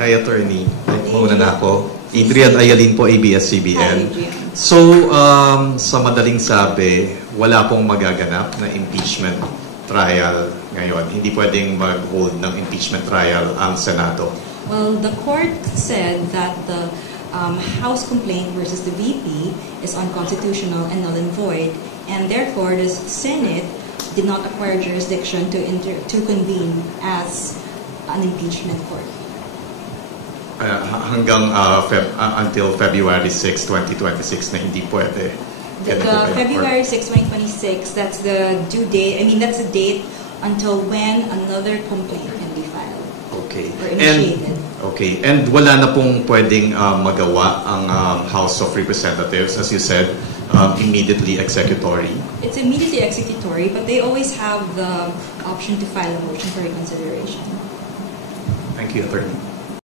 Hi, Attorney. Mauna na ako. Adrian Ayalin po, ABS-CBN. So, sa madaling sabi, wala pong magaganap na impeachment trial ngayon. Hindi pwedeng mag-hold ng impeachment trial ang Senado. Well, the court said that the House complaint versus the VP is unconstitutional and null and void, and therefore the Senate did not acquire jurisdiction to convene as an impeachment court. Hanggang until February 6, 2026 na hindi pwede. The February 6, 2026, that's the due date. I mean, that's the date until when another complaint can be filed. Okay. Or initiated. And wala na pong pwedeng magawa ang House of Representatives, as you said, immediately executory. It's immediately executory, but they always have the option to file a motion for reconsideration. Thank you, Attorney.